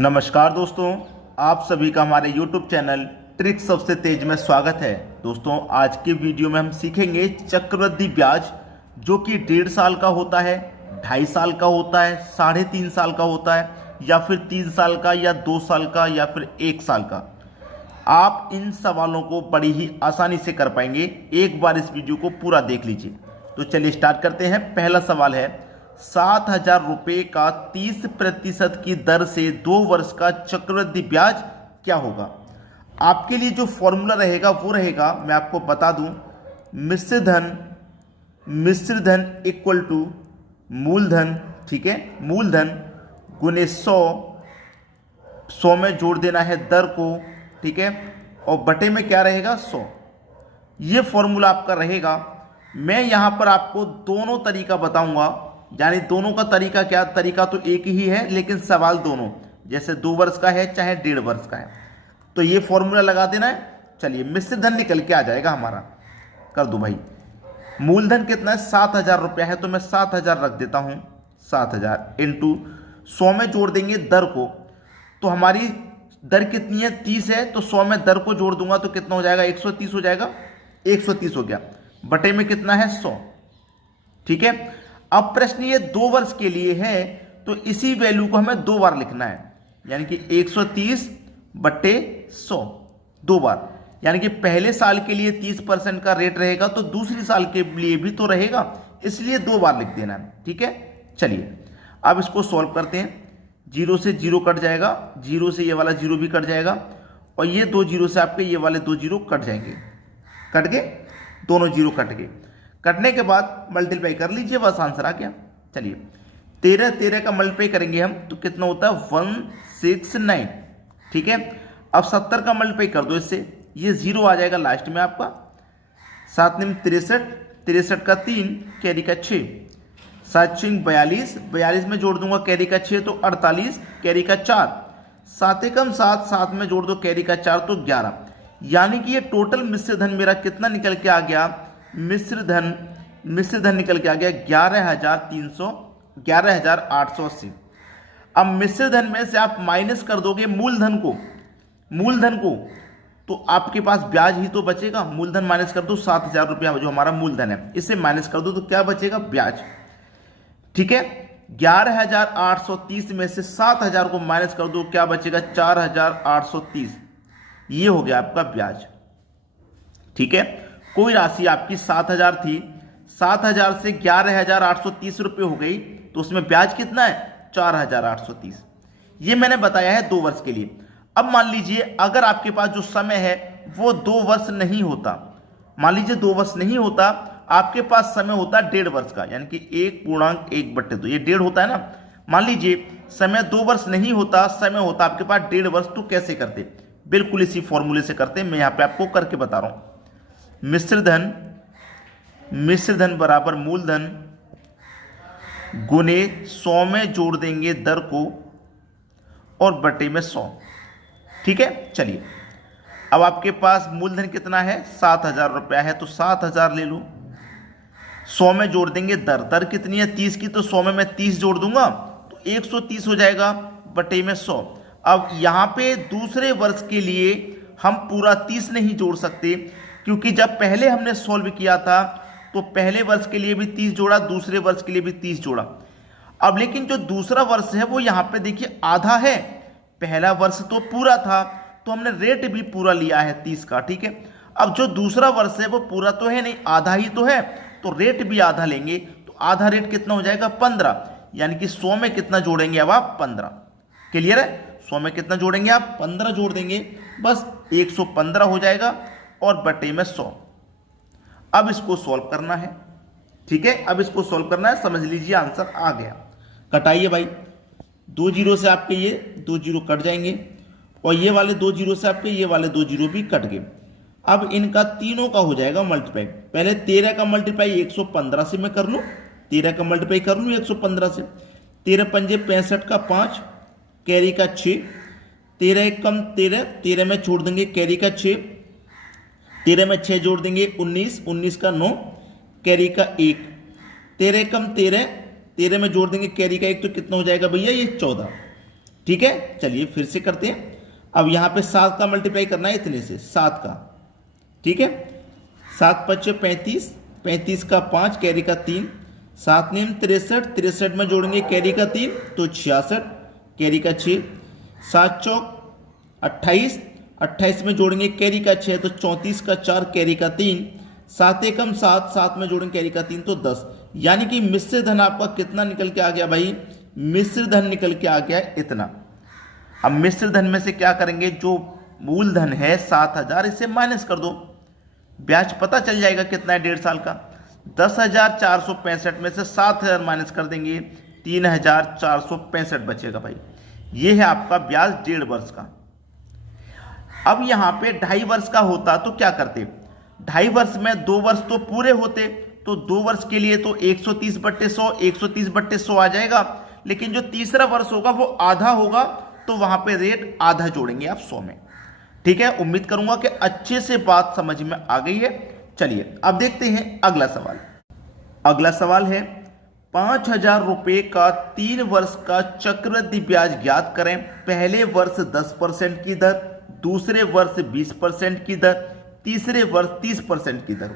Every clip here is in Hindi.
नमस्कार दोस्तों, आप सभी का हमारे YouTube चैनल ट्रिक्स सबसे तेज में स्वागत है। दोस्तों, आज के वीडियो में हम सीखेंगे चक्रवृद्धि ब्याज, जो कि 1.5 साल का होता है, 2.5 साल का होता है, 3.5 साल का होता है, या फिर 3 साल का, या 2 साल का, या फिर 1 साल का। आप इन सवालों को बड़ी ही आसानी से कर पाएंगे। एक बार इस वीडियो को पूरा देख लीजिए। तो चलिए स्टार्ट करते हैं। पहला सवाल है, 7,000 रुपये का 30% की दर से 2 वर्ष का चक्रवृद्धि ब्याज क्या होगा। आपके लिए जो फॉर्मूला रहेगा वो रहेगा, मैं आपको बता दूं, मिश्र धन इक्वल टू मूलधन। ठीक है, मूलधन गुने 100 में जोड़ देना है दर को। ठीक है, और बटे में क्या रहेगा, 100। ये फॉर्मूला आपका रहेगा। मैं यहां पर आपको दोनों तरीका बताऊंगा, यानी दोनों का तरीका क्या, तरीका तो एक ही है लेकिन सवाल दोनों, जैसे 2 वर्ष का है चाहे 1.5 वर्ष का है। तो ये फॉर्मूला लगा देना है। चलिए, मिश्र धन निकल के आ जाएगा हमारा। कर दो भाई, मूलधन कितना है, 7,000 रुपया है, तो मैं 7,000 रख देता हूं। 7,000 इंटू 100 में जोड़ देंगे दर को। तो हमारी दर कितनी है, 30 है, तो 100 में दर को जोड़ दूंगा तो कितना हो जाएगा, 130 हो जाएगा। 130 हो गया, बटे में कितना है, 100। ठीक है, अब प्रश्न ये 2 वर्ष के लिए है, तो इसी वैल्यू को हमें 2 बार लिखना है, यानी कि 130 बटे 100 2 बार। यानी कि पहले साल के लिए 30% का रेट रहेगा, तो दूसरी साल के लिए भी तो रहेगा, इसलिए 2 बार लिख देना है। ठीक है, चलिए अब इसको सॉल्व करते हैं। 0 से 0 कट जाएगा, 0 से ये वाला 0 भी कट जाएगा, और ये 2 0 से आपके ये वाले 2 0 कट जाएंगे। कट गए, दोनों 0 कट गए। कटने के बाद मल्टीप्लाई कर लीजिए, बस आंसर आ गया। चलिए, 13 का मल्टीप्लाई करेंगे हम तो कितना होता है, 169। ठीक है, अब 70 का मल्टीप्लाई कर दो इससे, ये 0 आ जाएगा लास्ट में आपका। 7 9 63, 63 का 3, कैरी का 6, 7 6 42, 42 में जोड़ दूंगा कैरी का 6 तो 48, कैरी का 4, 7 एकम 7, 7 में जोड़ दो कैरी का 4 तो 11। यानी कि ये टोटल मिश्र धन मेरा कितना निकल के आ गया, मिश्र धन निकल के आ गया 11,880। अब मिश्र धन में से आप माइनस कर दोगे मूलधन को, तो आपके पास ब्याज ही तो बचेगा। मूलधन माइनस कर दो, 7,000 रुपया जो हमारा मूलधन है, इसे माइनस कर दो तो क्या बचेगा, ब्याज। ठीक है, 11,830 में से 7,000 को माइनस कर दो, क्या बचेगा, 4,830। ये हो गया आपका ब्याज। ठीक है, कोई राशि आपकी 7,000 थी, 7,000 से 11,830 रुपये हो गई, तो उसमें ब्याज कितना है, 4,830। ये मैंने बताया है 2 वर्ष के लिए। अब मान लीजिए अगर आपके पास जो समय है वो 2 वर्ष नहीं होता, मान लीजिए 2 वर्ष नहीं होता, आपके पास समय होता 1.5 वर्ष का, यानी कि 1/1/2, ये 1.5 होता है ना। मान लीजिए समय 2 वर्ष नहीं होता, समय होता आपके पास 1.5 वर्ष, तो कैसे करते, बिल्कुल इसी फॉर्मूले से करते। मैं यहाँ पे आपको करके बता रहा हूँ। मिश्र धन बराबर मूलधन गुने 100 में जोड़ देंगे दर को, और बटे में 100। ठीक है, चलिए अब आपके पास मूलधन कितना है, 7,000 रुपया है, तो 7,000 ले लो। 100 में जोड़ देंगे दर कितनी है, 30 की, तो 100 में मैं 30 जोड़ दूंगा तो 130 हो जाएगा, बटे में 100। अब यहां पे दूसरे वर्ष के लिए हम पूरा 30 नहीं जोड़ सकते, क्योंकि जब पहले हमने सॉल्व किया था तो पहले वर्ष के लिए भी 30 जोड़ा, दूसरे वर्ष के लिए भी 30 जोड़ा। अब लेकिन जो दूसरा वर्ष है वो यहाँ पे देखिए आधा है, पहला वर्ष तो पूरा था, तो हमने रेट भी पूरा लिया है 30 का। ठीक है, अब जो दूसरा वर्ष है वो पूरा तो है नहीं, आधा ही तो है, तो रेट भी आधा लेंगे, तो आधा रेट कितना हो जाएगा, 15। यानी कि 100 में कितना जोड़ेंगे अब आप, 15। क्लियर है, 100 में कितना जोड़ेंगे आप, 15 जोड़ देंगे, बस 115 हो जाएगा, और बटे में 100। अब इसको सॉल्व करना है। ठीक है, अब इसको सॉल्व करना है, समझ लीजिए आंसर आ गया। कटाइए भाई, 2 0 से आपके ये 2 0 कट जाएंगे, और ये वाले 2 0 से आपके ये वाले 2 0 भी कट गए। अब इनका तीनों का हो जाएगा मल्टीप्लाई। पहले 13 का मल्टीप्लाई 115 से मैं कर लूँ, 13 का मल्टीप्लाई कर लूँ 115 से। 13 पंजे 65 का 5, कैरी का 6, 13 एकम 13, 13 में छोड़ देंगे कैरी का 6, 13 में 6 जोड़ देंगे 19, 19 का 9, कैरी का 1, 13 एकम 13, 13 में जोड़ देंगे कैरी का 1, तो कितना हो जाएगा भैया, ये 14। ठीक है, चलिए फिर से करते हैं। अब यहाँ पे 7 का मल्टीप्लाई करना है इतने से, 7 का, ठीक है। 7 5 35, 35 का 5, कैरी का 3, 7 9 63, 63 में जोड़ेंगे कैरी का 3 तो 66, कैरी का 6, 7 चौक 28, 28 में जोड़ेंगे कैरी का 6 तो 34 का 4, कैरी का 3, 7 एकम 7, 7 में जोड़ेंगे कैरी का 3 तो 10। यानी कि मिश्र धन आपका कितना निकल के आ गया भाई? मिश्र धन निकल के आ गया इतना। अब मिश्र धन में से क्या करेंगे, जो मूलधन है 7000, इसे माइनस कर दो, ब्याज पता चल जाएगा कितना है 1.5 साल का। 10,465 में से 7,000 माइनस कर देंगे, 3,465 बचेगा भाई। ये है आपका ब्याज 1.5 वर्ष का। अब यहाँ पे 2.5 वर्ष का होता तो क्या करते? 2.5 वर्ष में 2 वर्ष तो पूरे होते, तो 2 वर्ष के लिए तो 130/100, 130/100 आ जाएगा। लेकिन जो तीसरा वर्ष होगा वो आधा होगा, तो वहां पे रेट आधा जोड़ेंगे आप 100 में। ठीक है, उम्मीद करूंगा कि अच्छे से बात समझ में आ गई है। चलिए अब देखते हैं अगला सवाल। अगला सवाल है 5,000 रुपए का 3 वर्ष का चक्रवृद्धि ब्याज ज्ञात करें। पहले वर्ष 10% की दर, दूसरे वर्ष 20% की दर, तीसरे वर्ष 30% की दर।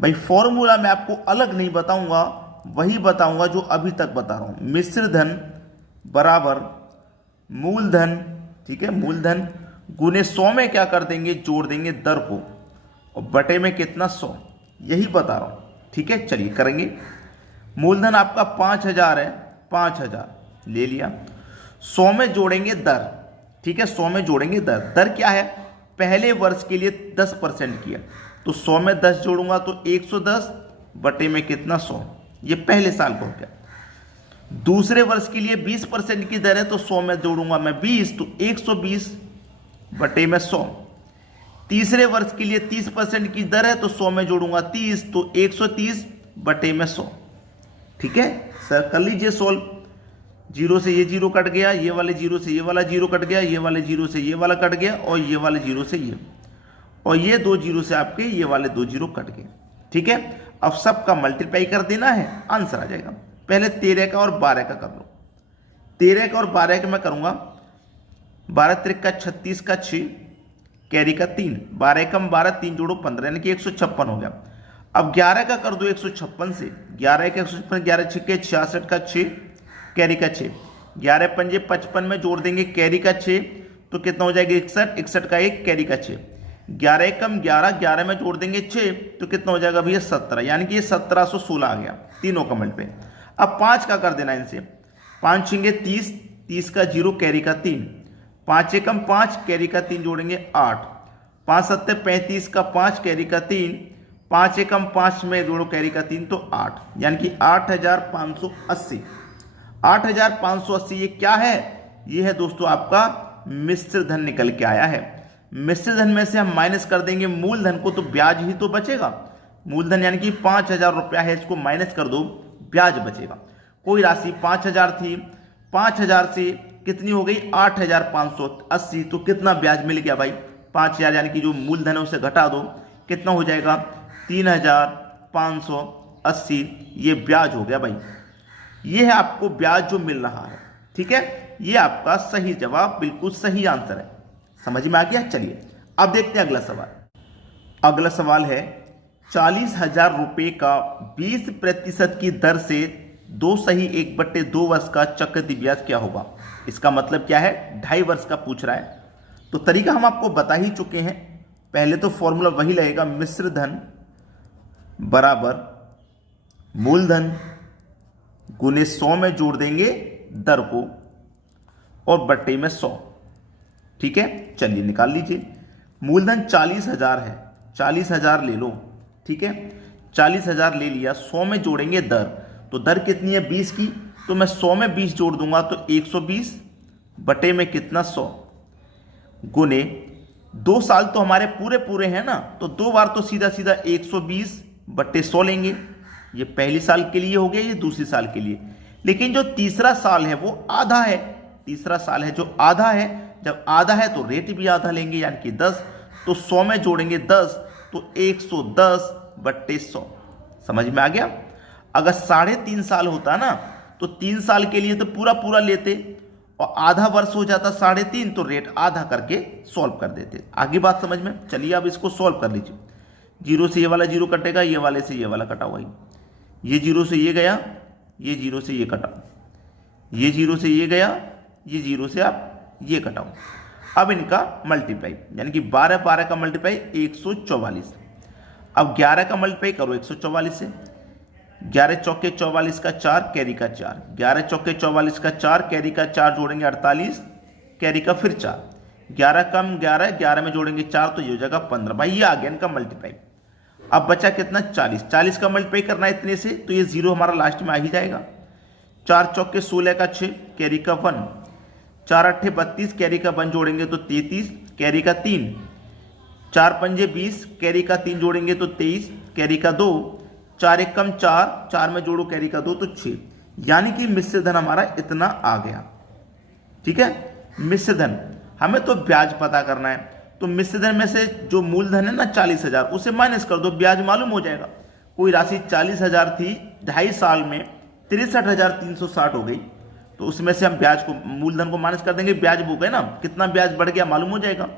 भाई फॉर्मूला मैं आपको अलग नहीं बताऊंगा, वही बताऊंगा जो अभी तक बता रहा हूं। मिश्र धन बराबर मूलधन, ठीक है, मूलधन गुने 100 में क्या कर देंगे, जोड़ देंगे दर को, और बटे में कितना 100, यही बता रहा हूं। ठीक है, चलिए करेंगे। मूलधन आपका 5,000 है, 5,000 ले लिया, 100 में जोड़ेंगे दर। ठीक है, 100 में जोड़ेंगे दर। दर क्या है? पहले वर्ष के लिए 10% किया, तो 100 में 10 जोड़ूंगा तो 110 बटे में कितना 100, ये पहले साल को हो गया। दूसरे वर्ष के लिए 20% की दर है, तो 100 में जोड़ूंगा मैं 20 तो 120 बटे में 100। तीसरे वर्ष के लिए 30% की दर है, तो 100 में जोड़ूंगा 30 तो 130 बटे में 100। ठीक है सर, कर लीजिए सोल्व। 0 से ये 0 कट गया, ये वाले 0 से ये वाला 0 कट गया, ये वाले 0 से ये वाला कट गया, और ये वाले 0 से ये, और ये 2 0 से आपके ये वाले 2 0 कट गए। ठीक है, अब सबका मल्टीप्लाई कर देना है, आंसर आ जाएगा। पहले 13 का और 12 का कर लो। 13 का और 12 का मैं करूंगा, 12 त्रिक का 36 का 6, कैरी का 3, 12 कम 12, 3 जोड़ो 15, यानी कि 156 हो गया। अब 11 का कर दो 156 से, 11 का 156, 11 छिक्के 66 का 6, कैरी का 6, 11 पंजे 55 में जोड़ देंगे कैरी का 6 तो कितना हो जाएगा 61, 61 का 1, कैरी का 6, 11 कम 11, 11 में जोड़ देंगे 6 तो कितना हो जाएगा भैया 17, यानी कि ये 1716 आ गया तीनों कमेंट पे। अब 5 का कर देना इनसे, 5 छिंगे 30, 30 का 0, कैरी का 3, 5 एकम 5, कैरी का 3 जोड़ेंगे 8, 5 सत्ते 35 का 5, कैरी का 3, 5 एकम 5 में जोड़ो कैरी का 3 तो 8, यानी कि 8,580। 8,580 ये क्या है? ये है दोस्तों आपका मिश्र धन निकल के आया है। मिश्र धन में से हम माइनस कर देंगे मूलधन को, तो ब्याज ही तो बचेगा। मूलधन यानी कि 5,000 रुपया है, इसको माइनस कर दो, ब्याज बचेगा। कोई राशि 5,000 थी, 5,000 से कितनी हो गई 8,580, तो कितना ब्याज मिल गया भाई 5,000, यानी कि जो मूलधन है उसे घटा दो, कितना हो जाएगा 3,580, ये ब्याज हो गया भाई। ये है आपको ब्याज जो मिल रहा है। ठीक है, ये आपका सही जवाब, बिल्कुल सही आंसर है। समझ में आ गया? चलिए अब देखते हैं अगला सवाल। अगला सवाल है 40,000 रुपये का 20% की दर से 2 सही 1/2 वर्ष का चक्रवृद्धि ब्याज क्या होगा? इसका मतलब क्या है? 2.5 वर्ष का पूछ रहा है। तो तरीका हम आपको बता ही चुके हैं। पहले तो फॉर्मूला वही लगेगा, मिश्र धन बराबर मूलधन गुने 100 में जोड़ देंगे दर को और बट्टे में 100। ठीक है, चलिए निकाल लीजिए। मूलधन 40,000 है, 40,000 ले लो। ठीक है, 40,000 ले लिया, 100 में जोड़ेंगे दर, तो दर कितनी है 20 की, तो मैं 100 में 20 जोड़ दूंगा तो 120 बटे में कितना 100 गुने 2 साल तो हमारे पूरे पूरे हैं ना, तो 2 बार तो सीधा सीधा 120 बटे 100 लेंगे। ये पहली साल के लिए हो गया, ये दूसरी साल के लिए। लेकिन जो तीसरा साल है वो आधा है, तीसरा साल है जो आधा है, जब आधा है तो रेट भी आधा लेंगे, यानी कि 10, तो 100 में जोड़ेंगे 10 तो 110 बट्टे 100। समझ में आ गया? अगर 3.5 साल होता ना तो 3 साल के लिए तो पूरा पूरा लेते, और आधा वर्ष हो जाता 3.5 तो रेट आधा करके सॉल्व कर देते। आगे बात समझ में चलिए, अब इसको सॉल्व कर लीजिए। 0 से ये वाला 0 कटेगा, ये वाले से ये वाला कटा हुआ, ये 0 से ये गया, ये 0 से ये कटा, ये 0 से ये गया, ये 0 से आप ये कटाओ। अब इनका मल्टीप्लाई, यानी कि 12 का मल्टीप्लाई 144। अब 11 का मल्टीप्लाई करो 144 से। 11 चौके 44 का 4 कैरी का 4, 11 चौके 44 का 4 कैरी का 4 जोड़ेंगे 48, कैरी का फिर 4, 11 कम 11, 11 में जोड़ेंगे 4 तो ये हो जाएगा 15। भाई ये आ गया इनका मल्टीप्लाई। अब बचा कितना 40, 40 का मल्टीप्लाई करना है इतने से तो ये 0 हमारा लास्ट में आ ही जाएगा। 4 चौके 16 का 6 कैरी का 1, 4 अट्ठे 32 कैरी का 1 जोड़ेंगे तो 33 कैरी का 3, 4 पंजे 20 कैरी का 3 जोड़ेंगे तो 23 कैरी का 2, 4 एक कम 4, 4 में जोड़ो कैरी का 2 तो 6, यानी कि मिश्र धन हमारा इतना आ गया। ठीक है, मिश्र धन हमें तो ब्याज पता करना है, तो मिश्र धन में से जो मूलधन है ना 40,000 उसे माइनस कर दो, ब्याज मालूम हो जाएगा। कोई राशि 40,000 थी, 2.5 साल में 63,360 हो गई, तो उसमें से हम ब्याज को मूलधन को माइनस कर देंगे, ब्याज वो गए ना, कितना ब्याज बढ़ गया मालूम हो जाएगा।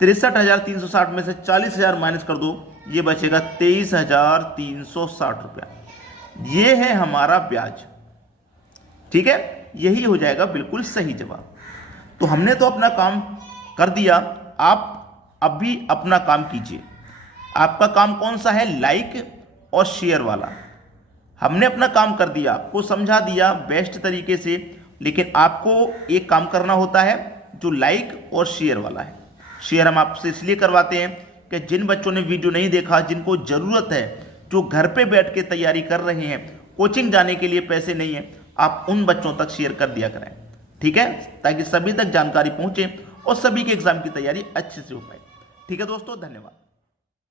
63,360 में से 40,000 माइनस कर दो, ये बचेगा 23,360 रुपया। ये है हमारा ब्याज। ठीक है, यही हो जाएगा बिल्कुल सही जवाब। तो हमने तो अपना काम कर दिया, आप अब भी अपना काम कीजिए। आपका काम कौन सा है? लाइक और शेयर वाला। हमने अपना काम कर दिया, आपको समझा दिया बेस्ट तरीके से, लेकिन आपको एक काम करना होता है जो लाइक और शेयर वाला है। शेयर हम आपसे इसलिए करवाते हैं कि जिन बच्चों ने वीडियो नहीं देखा, जिनको ज़रूरत है, जो घर पे बैठ के तैयारी कर रहे हैं, कोचिंग जाने के लिए पैसे नहीं है, आप उन बच्चों तक शेयर कर दिया करें। ठीक है, ताकि सभी तक जानकारी पहुंचे और सभी के एग्जाम की तैयारी अच्छे से हो पाए। ठीक है दोस्तों, धन्यवाद।